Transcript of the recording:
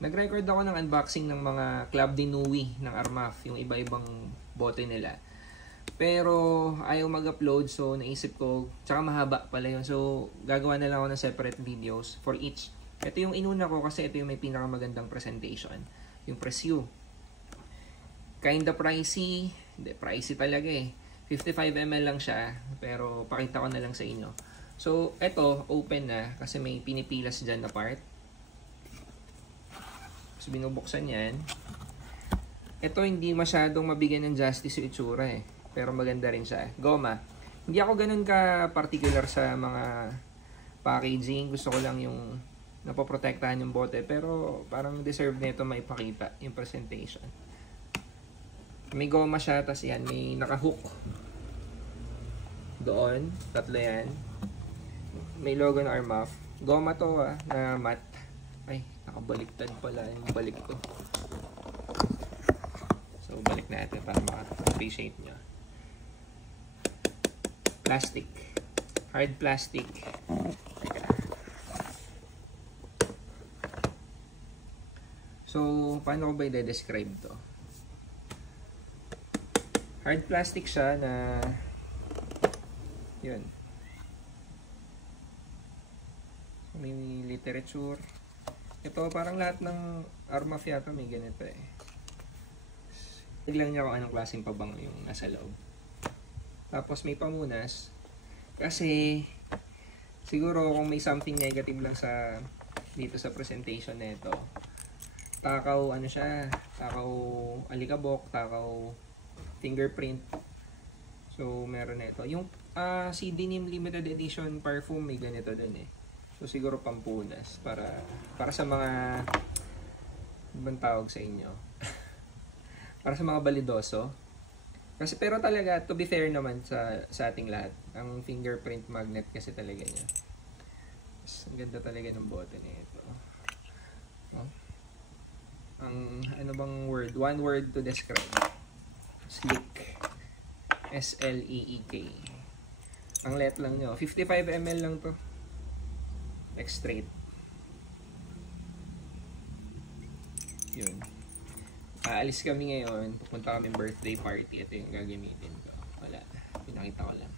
Nag-record ako ng unboxing ng mga Club de Nuit ng Armaf, yung iba-ibang bote nila. Pero ayaw mag-upload, so naisip ko, tsaka mahaba pala yun. So gagawa na lang ako ng separate videos for each. Ito yung inuna ko kasi ito yung may pinakamagandang presentation. Yung Press U. Kinda pricey. Hindi, pricey talaga eh. 55 ml lang siya, pero pakita ko na lang sa inyo. So ito, open na kasi may pinipilas dyan na part. So binubuksan yan. Ito hindi masyadong mabigyan ng justice yung itsura eh. Pero maganda rin siya. Goma. Hindi ako ganun ka-particular sa mga packaging. Gusto ko lang yung napoprotektahan yung bote. Pero parang deserve nito maipakita yung presentation. May goma siya. Tapos yan, may nakahook. Doon. Tatlo yan. May logo ng Armaf. Goma to na matte. Ay, nakabaliktad pala yung balik ko. So, balik natin para maka-appreciate nyo. Plastic. Hard plastic. Teka. So, paano ko ba i-describe to? Hard plastic siya na yun. May literature. Ito, parang lahat ng Armaf yata may ganito eh. Tignan niya kung anong klaseng pabango yung nasa loob. Tapos may pamunas. Kasi siguro kung may something negative lang sa dito sa presentation nito. Takaw ano siya, takaw alikabok, takaw fingerprint. So meron nito. Yung CD Nim limited edition perfume may ganito din eh. So siguro pampunas para sa mga ibang tawag sa inyo. Para sa mga balidoso. Kasi pero talaga, to be fair naman sa ating lahat, ang fingerprint magnet kasi talaga niya. Ang ganda talaga ng bote nito. Oh. Ang ano bang word? One word to describe. Sleek. S-L-E-E-K. Ang let lang nyo. 55 ml lang to. X-straight. Yun. Aalis kami ngayon, pupunta kami birthday party. Ito yung gagamitin ko. Wala, pinakita ko lang.